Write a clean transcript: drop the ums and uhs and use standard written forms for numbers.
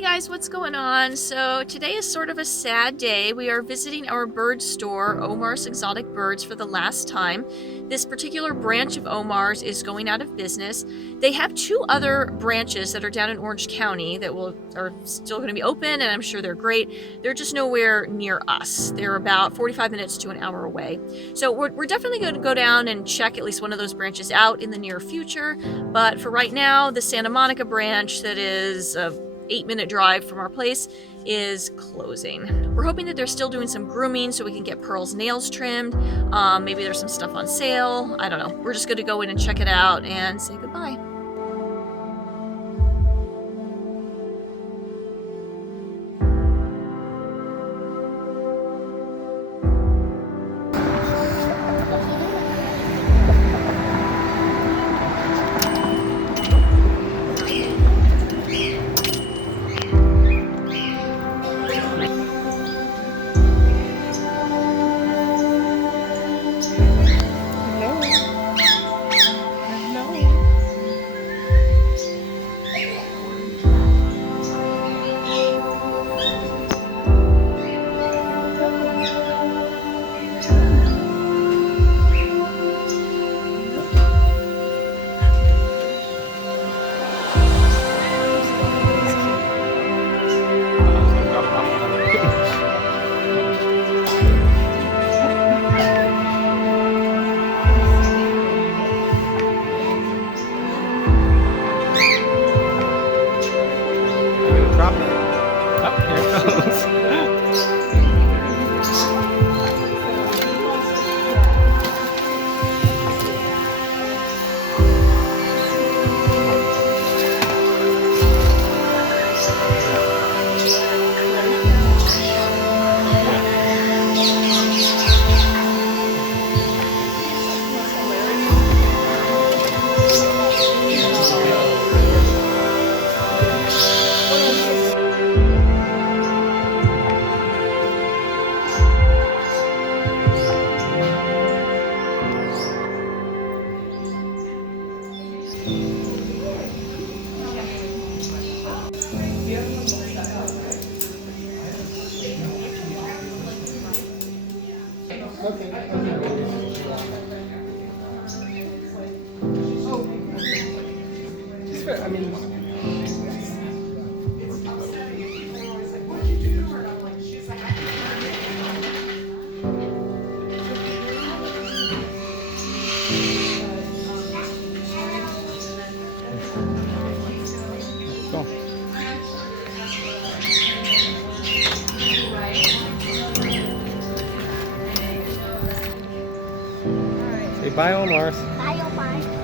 Hey guys, what's going on? So today is sort of a sad day. We are visiting our bird store, Omar's Exotic Birds, for the last time. This particular branch of Omar's is going out of business. They have two other branches that are down in Orange County that are still going to be open, and I'm sure they're great. They're just nowhere near us. They're about 45 minutes to an hour away. So we're definitely going to go down and check at least one of those branches out in the near future. But for right now, the Santa Monica branch that is 8-minute drive from our place is closing. We're hoping that they're still doing some grooming so we can get Pearl's nails trimmed. Maybe there's some stuff on sale. I don't know. We're just going to go in and check it out and say goodbye. Drop it. Oh, here it goes. I mean, go. Say bye, Omar. Bye, Omar.